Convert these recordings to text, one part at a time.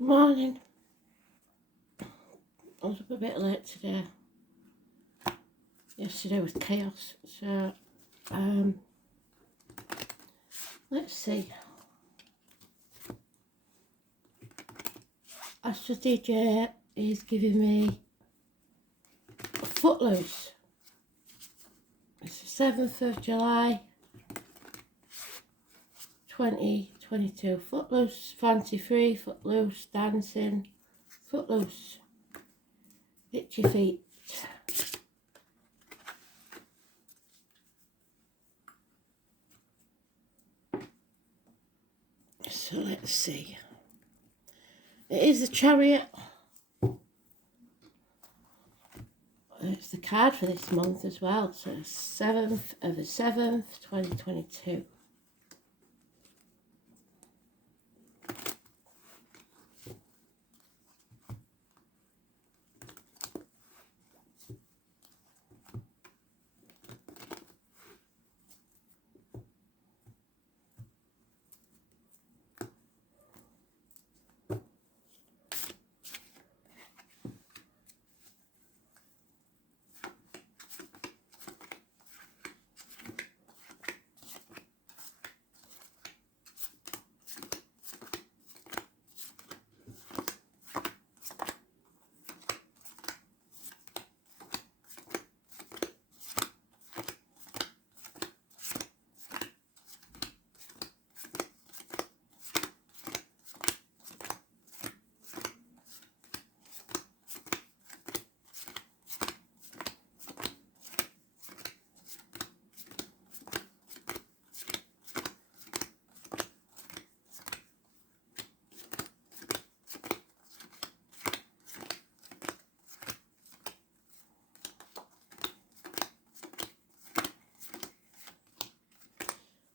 Morning. I was up a bit late today. Yesterday was chaos. So, let's see. Astrology is giving me a Footloose. It's the 7th of July, 2022. Footloose, fancy free, footloose, dancing, footloose, itchy feet. So let's see. It is the Chariot. It's the card for this month as well. So 7th of the 7th, 2022.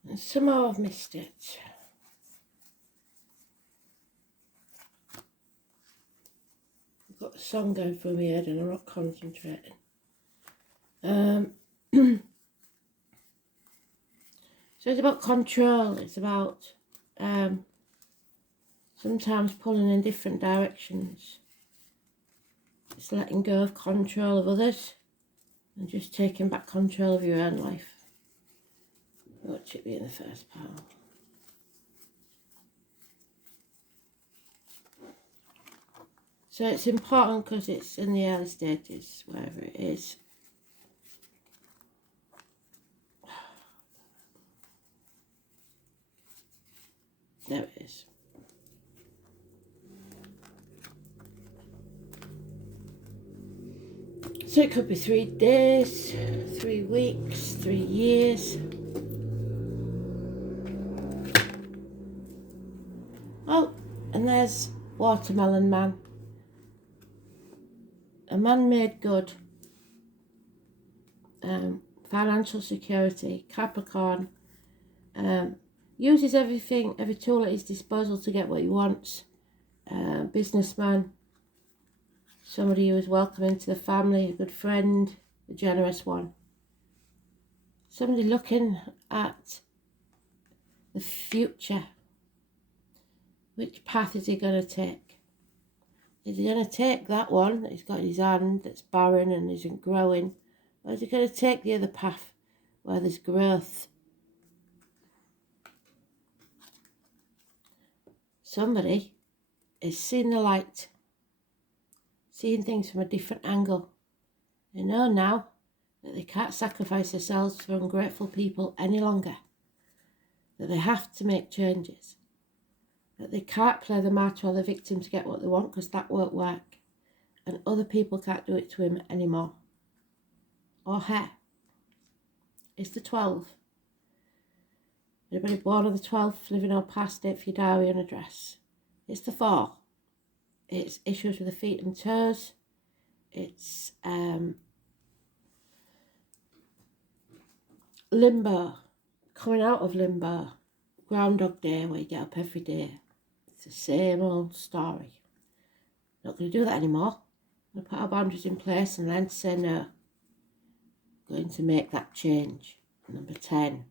And somehow I've missed it. I've got a song going through my head and I'm not concentrating. So it's about control. It's about sometimes pulling in different directions. It's letting go of control of others and just taking back control of your own life. Watch it be in the first pile. So it's important because it's in the early stages, wherever it is. There it is. So it could be 3 days, 3 weeks, 3 years. Oh, and there's Watermelon Man. A man-made good. Financial security. Capricorn. Uses everything, every tool at his disposal to get what he wants. Businessman. Somebody who is welcome into the family. A good friend. A generous one. Somebody looking at the future. Which path is he going to take? Is he going to take that one that he's got in his hand that's barren and isn't growing? Or is he going to take the other path where there's growth? Somebody is seeing the light, seeing things from a different angle. They know now that they can't sacrifice themselves for ungrateful people any longer. That they have to make changes. That they can't play the martyr or the victim to get what they want because that won't work. And other people can't do it to him anymore. Or her. It's the 12. Anybody born on the 12th, living or past it for your diary and address. It's the 4. It's issues with the feet and toes. It's limbo. Coming out of limbo. Groundhog Day where you get up every day. It's the same old story. Not going to do that anymore. I'm going to put our boundaries in place and learn to say no. Going to make that change. Number 10.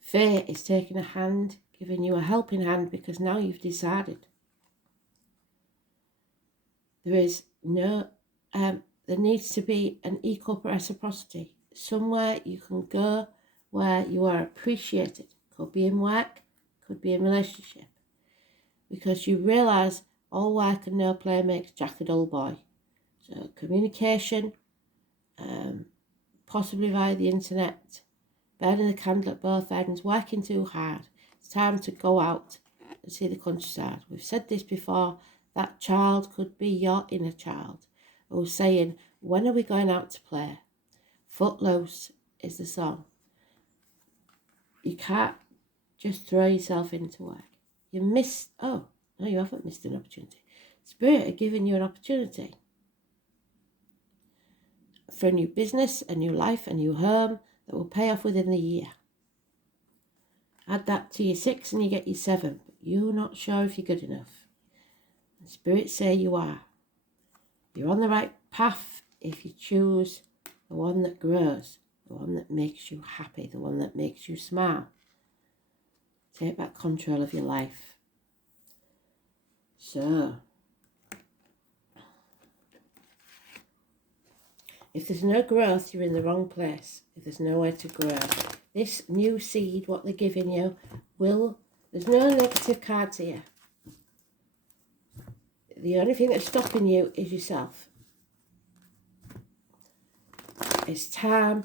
Fate is taking a hand, giving you a helping hand because now you've decided. There is no, there needs to be an equal reciprocity. Somewhere you can go where you are appreciated. Could be in work, could be in relationship. Because you realise all work and no play makes Jack a dull boy. So communication, possibly via the internet, burning the candle at both ends, working too hard. It's time to go out and see the countryside. We've said this before, that child could be your inner child who's saying, when are we going out to play? Footloose is the song. You can't just throw yourself into work. You miss, oh, no, you haven't missed an opportunity. Spirit are giving you an opportunity for a new business, a new life, a new home that will pay off within the year. Add that to your 6 and you get your 7, but you're not sure if you're good enough. And spirits say you are. You're on the right path if you choose the one that grows, the one that makes you happy, the one that makes you smile. Take back control of your life. So, if there's no growth, you're in the wrong place. If there's nowhere to grow, this new seed, what they're giving you, there's no negative cards here. The only thing that's stopping you is yourself. It's time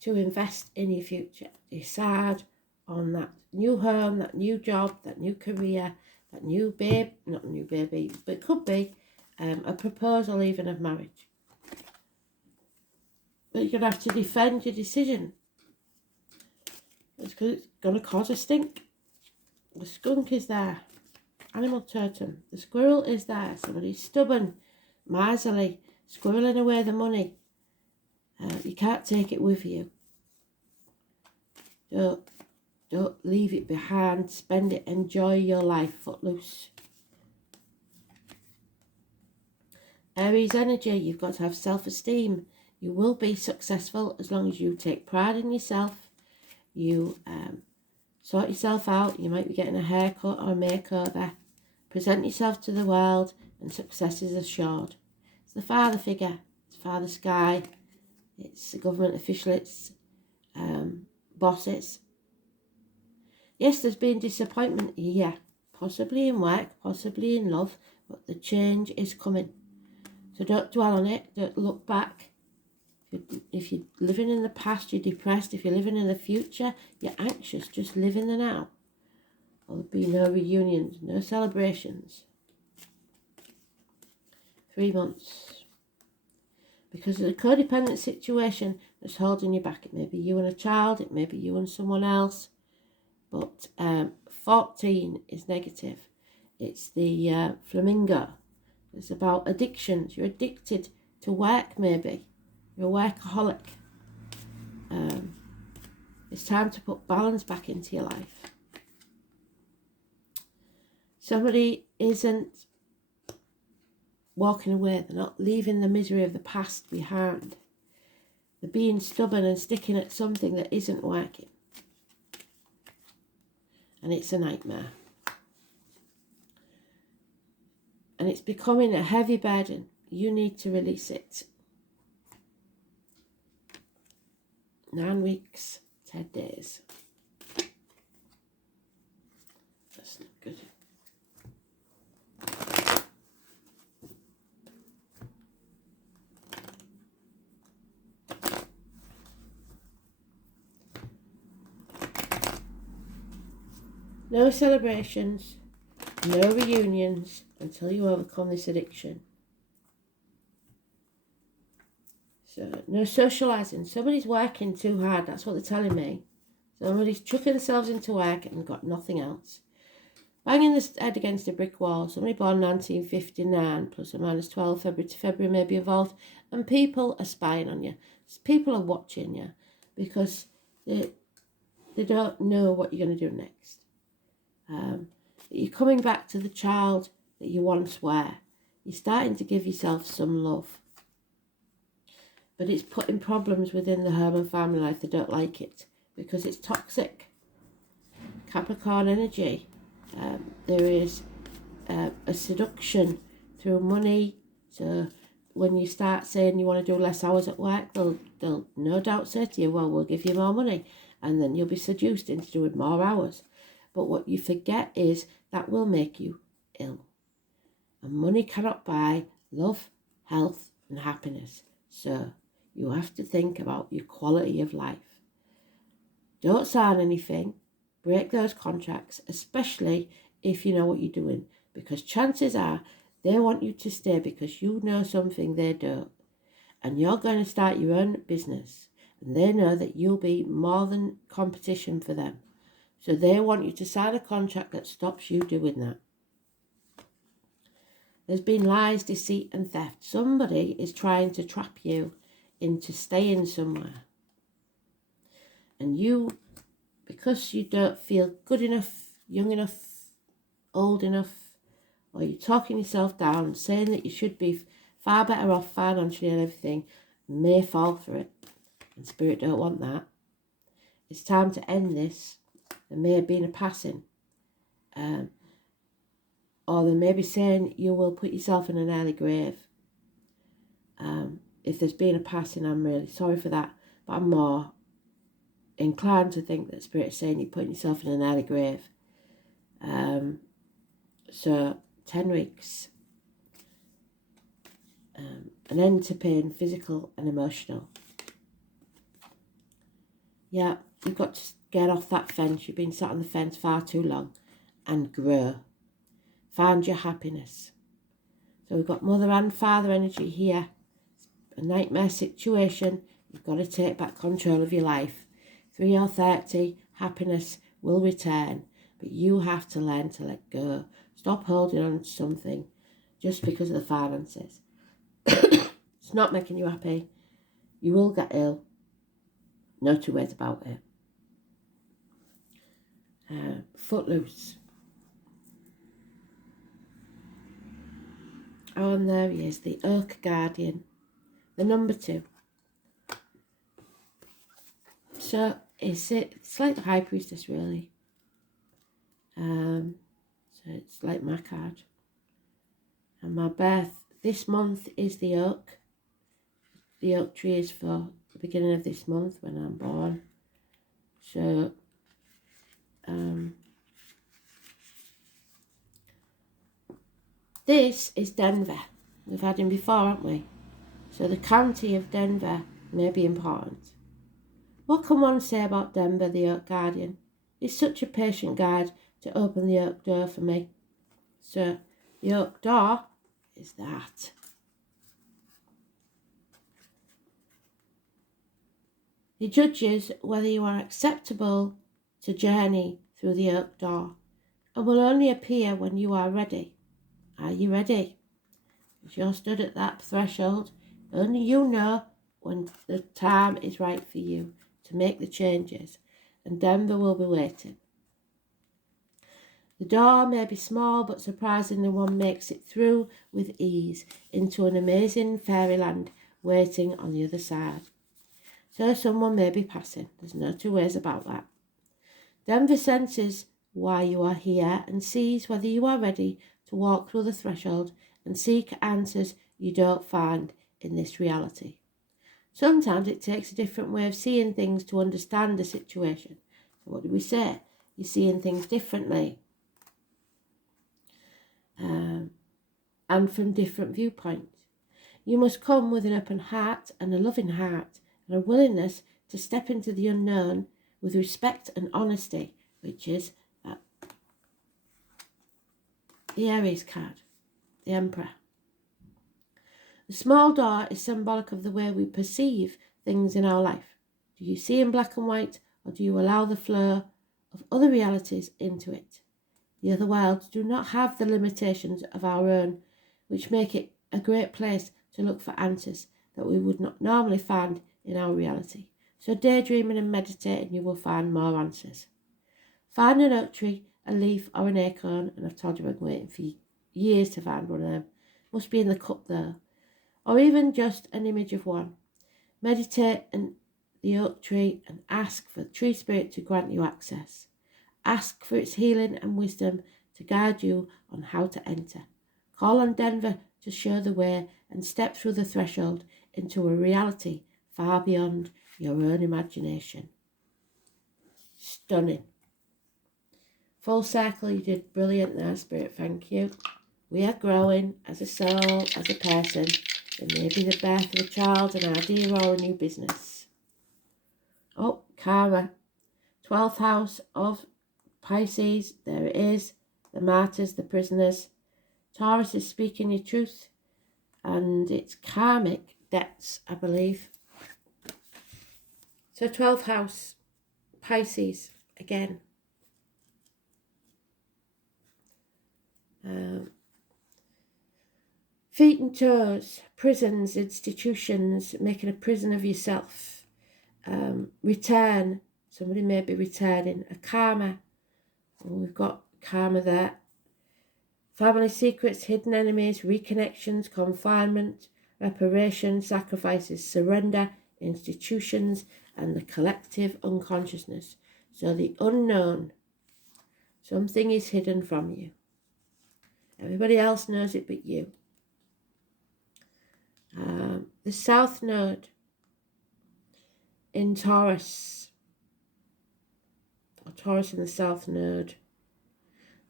to invest in your future. Decide on that new home, that new job, that new career, that new not new baby, but it could be a proposal even of marriage. But you're going to have to defend your decision. It's going to cause a stink. The skunk is there. Animal totem. The squirrel is there. Somebody's stubborn, miserly, squirreling away the money. You can't take it with you. Don't leave it behind. Spend it. Enjoy your life. Footloose. Aries energy. You've got to have self-esteem. You will be successful as long as you take pride in yourself. You sort yourself out. You might be getting a haircut or a makeover. Present yourself to the world and success is assured. It's the father figure. It's Father Sky. It's the government official. It's bosses. Yes, there's been disappointment here. Possibly in work, possibly in love. But the change is coming. So don't dwell on it. Don't look back. If you're living in the past, you're depressed. If you're living in the future, you're anxious. Just live in the now. There'll be no reunions, no celebrations. 3 months. Because of the codependent situation that's holding you back. It may be you and a child. It may be you and someone else. But 14 is negative. It's the flamingo. It's about addictions. You're addicted to work, maybe. You're a workaholic. It's time to put balance back into your life. Somebody isn't walking away. They're not leaving the misery of the past behind. They're being stubborn and sticking at something that isn't working. And it's a nightmare. And it's becoming a heavy burden. You need to release it. 9 weeks, 10 days. That's not good. No celebrations, no reunions until you overcome this addiction. So, no socialising. Somebody's working too hard. That's what they're telling me. Somebody's chucking themselves into work and got nothing else. Banging the head against a brick wall. Somebody born 1959, plus or minus 12 February to February may be involved. And people are spying on you. People are watching you because they don't know what you're going to do next. You're coming back to the child that you once were. You're starting to give yourself some love. But it's putting problems within the home and family life. They don't like it because it's toxic. Capricorn energy. There is a seduction through money. So when you start saying you want to do less hours at work, they'll no doubt say to you, well, we'll give you more money. And then you'll be seduced into doing more hours. But what you forget is that will make you ill. And money cannot buy love, health and happiness. So you have to think about your quality of life. Don't sign anything. Break those contracts, especially if you know what you're doing. Because chances are they want you to stay because you know something they don't. And you're going to start your own business. And they know that you'll be more than competition for them. So they want you to sign a contract that stops you doing that. There's been lies, deceit and theft. Somebody is trying to trap you into staying somewhere. And you, because you don't feel good enough, young enough, old enough, or you're talking yourself down, saying that you should be far better off financially and everything, may fall for it. And Spirit don't want that. It's time to end this. There may have been a passing. Or they may be saying you will put yourself in an early grave. If there's been a passing, I'm really sorry for that. But I'm more inclined to think that Spirit is saying you're putting yourself in an early grave. So 10 weeks. An end to pain, physical and emotional. Yeah, you've got to get off that fence. You've been sat on the fence far too long. And grow. Find your happiness. So we've got mother and father energy here. A nightmare situation. You've got to take back control of your life. 3 or 30, happiness will return. But you have to learn to let go. Stop holding on to something just because of the finances. It's not making you happy. You will get ill. No two ways about it. Footloose. Oh, and there he is, the Oak Guardian, the number 2. So it's like the High Priestess, really. So it's like my card. And my birth this month is the oak. The oak tree is for the beginning of this month when I'm born. So this is Denver. We've had him before, haven't we? So the county of Denver may be important. What can one say about Denver, the Oak Guardian? He's such a patient guide to open the oak door for me. So the oak door is that. He judges whether you are acceptable to journey through the oak door and will only appear when you are ready. Are you ready? As you're stood at that threshold, only you know when the time is right for you to make the changes, and Denver will be waiting. The door may be small, but surprisingly one makes it through with ease into an amazing fairyland waiting on the other side. So someone may be passing. There's no two ways about that. Denver senses why you are here and sees whether you are ready to walk through the threshold and seek answers you don't find in this reality. Sometimes it takes a different way of seeing things to understand a situation. So what do we say? You're seeing things differently. And from different viewpoints. You must come with an open heart and a loving heart and a willingness to step into the unknown with respect and honesty, which is the Aries card, the Emperor. The small door is symbolic of the way we perceive things in our life. Do you see in black and white, or do you allow the flow of other realities into it? The other worlds do not have the limitations of our own, which make it a great place to look for answers that we would not normally find in our reality. So daydreaming and meditating, you will find more answers. Find an oak tree, a leaf or an acorn, and I've told you I've been waiting for years to find one of them. Must be in the cup there. Or even just an image of one. Meditate in the oak tree and ask for the tree spirit to grant you access. Ask for its healing and wisdom to guide you on how to enter. Call on Denver to show the way and step through the threshold into a reality far beyond your own imagination. Stunning. Full circle, you did brilliant there, Spirit, thank you. We are growing as a soul, as a person. It may be the birth of a child, an idea, or a new business. Oh, karma. 12th house of Pisces, there it is. The martyrs, the prisoners. Taurus is speaking your truth. And it's karmic debts, I believe. So 12th house, Pisces, again. Feet and toes, prisons, institutions, making a prison of yourself. Return, somebody may be returning. A karma, oh, we've got karma there. Family secrets, hidden enemies, reconnections, confinement, reparation, sacrifices, surrender, institutions, and the collective unconsciousness. So the unknown, something is hidden from you. Everybody else knows it but you. The South Node in Taurus, or Taurus in the South Node.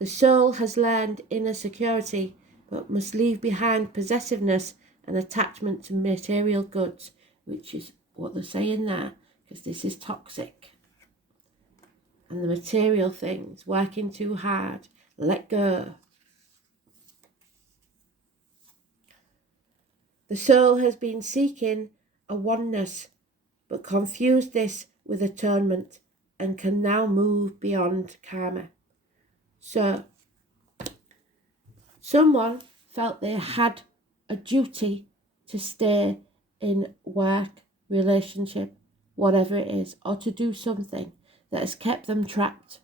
The soul has learned inner security, but must leave behind possessiveness and attachment to material goods, which is what they're saying there, because this is toxic. And the material things, working too hard, let go. The soul has been seeking a oneness, but confused this with atonement and can now move beyond karma. So, someone felt they had a duty to stay in work, relationship, whatever it is, or to do something that has kept them trapped.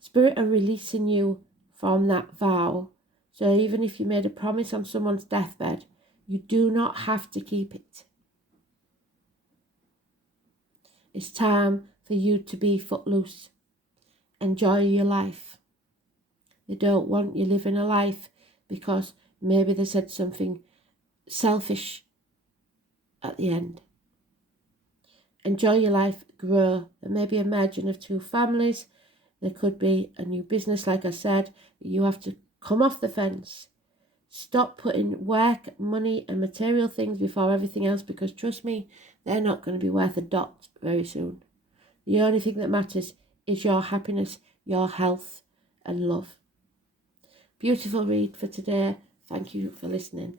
Spirit are releasing you from that vow. So even if you made a promise on someone's deathbed, you do not have to keep it. It's time for you to be footloose. Enjoy your life. They don't want you living a life because maybe they said something selfish at the end. Enjoy your life, grow. There may be a merging of two families. There could be a new business, like I said. You have to come off the fence. Stop putting work, money and material things before everything else, because trust me, they're not going to be worth a dot very soon. The only thing that matters is your happiness, your health and love. Beautiful read for today. Thank you for listening.